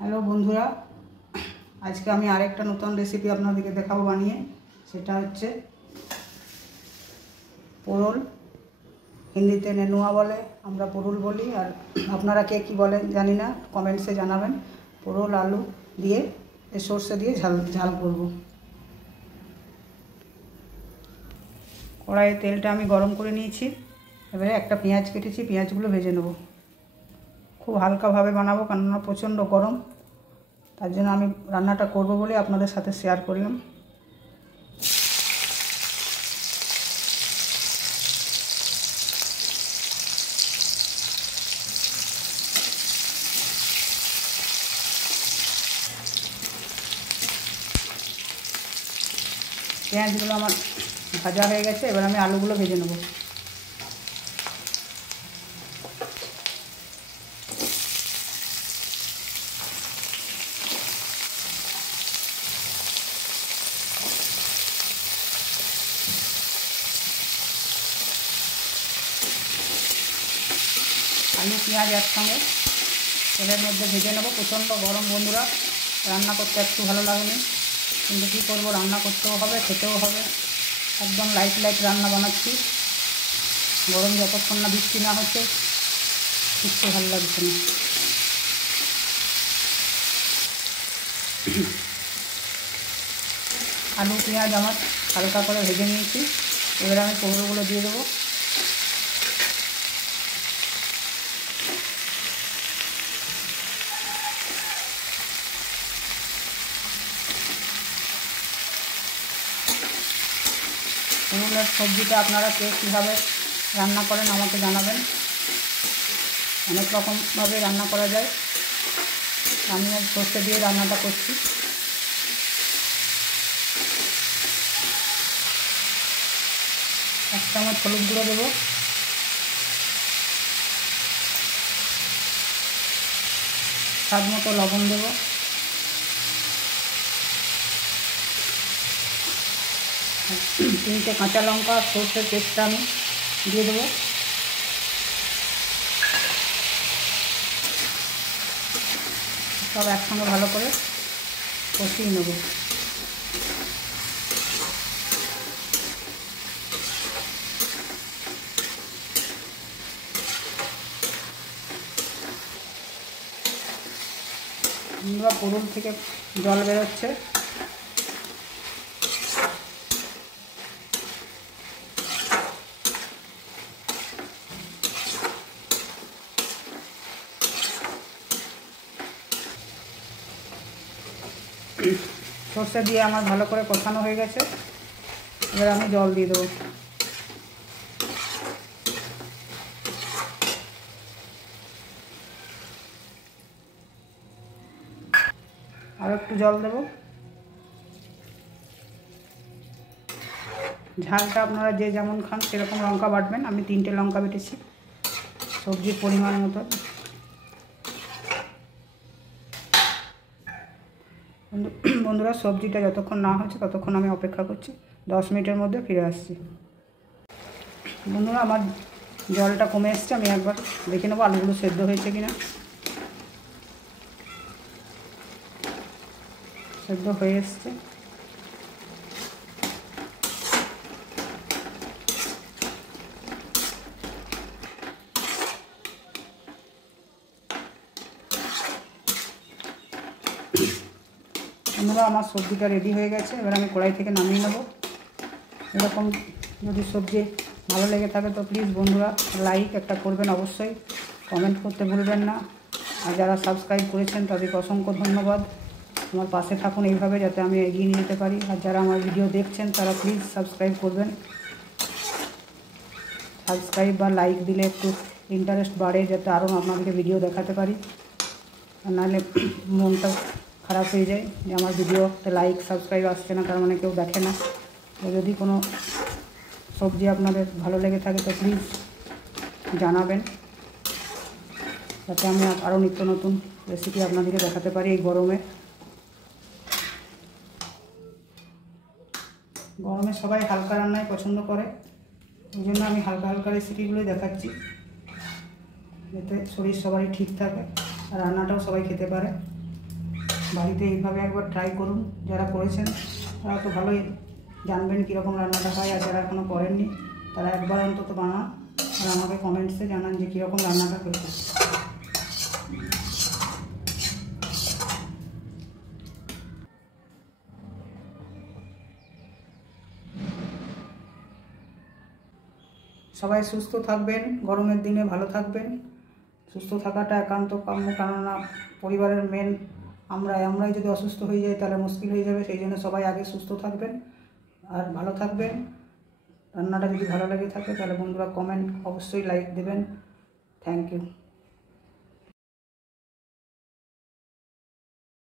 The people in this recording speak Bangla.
হ্যালো বন্ধুরা, আজকে আমি আরেকটা নতুন রেসিপি আপনাদেরকে দেখাবো বানিয়ে। সেটা হচ্ছে পোরল, হিন্দিতে নেনুয়া বলে, আমরা পোরল বলি। আর আপনারা কে কী বলেন জানি না, কমেন্টসে জানাবেন। পোরল আলু দিয়ে সর্ষে দিয়ে ঝাল করব। কড়াইয়ে তেলটা আমি গরম করে নিয়েছি। এবারে একটা পেঁয়াজ কেটেছি, পেঁয়াজগুলো ভেজে নেব। খুব হালকাভাবে বানাবো, কেননা প্রচণ্ড গরম। তার জন্য আমি রান্নাটা করব বলে আপনাদের সাথে শেয়ার করলাম। পেঁয়াজগুলো আমার ভাজা হয়ে গেছে, এবার আমি আলুগুলো ভেজে নেব। আলু পেঁয়াজ একসঙ্গে তেলের মধ্যে ভেজে নেব। প্রচণ্ড গরম বন্ধুরা, রান্না করতে একটু ভালো লাগেনি, কিন্তু কী করবো, রান্না করতেও হবে, খেতেও হবে। একদম লাইট লাইট রান্না বানাচ্ছি। গরম যতক্ষণ না বৃষ্টি না হচ্ছে কিচ্ছু ভালো লাগছে না। আলু পেঁয়াজ আমার হালকা করে ভেজে নিয়েছি। এবারে আমি পোরলগুলো দিয়ে দেবো। পোরলের সবজিটা আপনারা কে কীভাবে রান্না করেন আমাকে জানাবেন। অনেক রকমভাবে রান্না করা যায়, আমি আর সর্ষে দিয়ে রান্নাটা করছি। এক চামচ হলুদ গুঁড়ো দেবো, স্বাদ মতো লবণ দেবো, তিনটে কাঁচা লঙ্কা সর্ষের পেস্টটা আমি দিয়ে দেবো। সব একসঙ্গে ভালো করে কষিয়ে নেব। আমরা পোরল থেকে জল বেরোচ্ছে, সর্ষে দিয়ে আমার ভালো করে কষানো হয়ে গেছে। এবার আমি জল দিয়ে দেবো। আর একটু জল দেব। ঝালটা আপনারা যে যেমন খান সেরকম লঙ্কা বাটবেন। আমি 3টে লঙ্কা বেটেছি সবজির পরিমাণ মতো। বন্ধুরা, সবজিটা যতক্ষণ না হচ্ছে ততক্ষণ আমি অপেক্ষা করছি। 10 মিনিটের মধ্যে ফিরে আসছি। বন্ধুরা, আমার জলটা কমে এসছে, আমি একবার দেখে নেবো আলুগুলো সেদ্ধ হয়েছে কিনা। সেদ্ধ হয়ে এসছে। বন্ধুরা, আমার সবজিটা রেডি হয়ে গেছে। এবার আমি কড়াই থেকে নামিয়ে নেব। এরকম যদি সবজি ভালো লেগে থাকে তো প্লিজ বন্ধুরা লাইক একটা করবেন অবশ্যই, কমেন্ট করতে ভুলবেন না। আর যারা সাবস্ক্রাইব করেছেন তাদেরকে অসংখ্য ধন্যবাদ। আমার পাশে থাকুন এইভাবে, যাতে আমি এগিয়ে নিয়ে যেতে পারি। আর যারা আমার ভিডিও দেখছেন তারা প্লিজ সাবস্ক্রাইব করবেন। সাবস্ক্রাইব বা লাইক দিলে একটু ইন্টারেস্ট বাড়ে, যাতে আরও আপনাদেরকে ভিডিও দেখাতে পারি। আর নাহলে মনটা খারাপ হয়ে যায় যে আমার ভিডিওতে লাইক সাবস্ক্রাইব আসছে না, তার মানে কেউ দেখে না। যদি কোনো সবজি আপনাদের ভালো লেগে থাকে তো প্লিজ জানাবেন, যাতে আমি আরও নিত্য নতুন রেসিপি আপনাদেরকে দেখাতে পারি। এই গরমে সবাই হালকা রান্নাই পছন্দ করে, ওই জন্য আমি হালকা হালকা রেসিপিগুলোই দেখাচ্ছি, যাতে শরীর সবারই ঠিক থাকে আর রান্নাটাও সবাই খেতে পারে। বাড়িতে এইভাবে একবার ট্রাই করুন। যারা করেছেন তারা তো ভালোই জানবেন কীরকম রান্নাটা হয়, আর যারা এখনও করেননি তারা একবার অন্তত বানান আর আমাকে কমেন্টসে জানান যে কীরকম রান্নাটা হয়েছে। সবাই সুস্থ থাকবেন, গরমের দিনে ভালো থাকবেন। সুস্থ থাকাটা একান্ত কাম্য, কেননা পরিবারের মেন আমরাই যদি অসুস্থ হয়ে যাই তাহলে মুশকিল হয়ে যাবে। সেই জন্য সবাই আগে সুস্থ থাকবেন আর ভালো থাকবেন। রান্নাটা যদি ভালো লেগে থাকে তাহলে বন্ধুরা কমেন্ট অবশ্যই লাইক দেবেন। Thank you.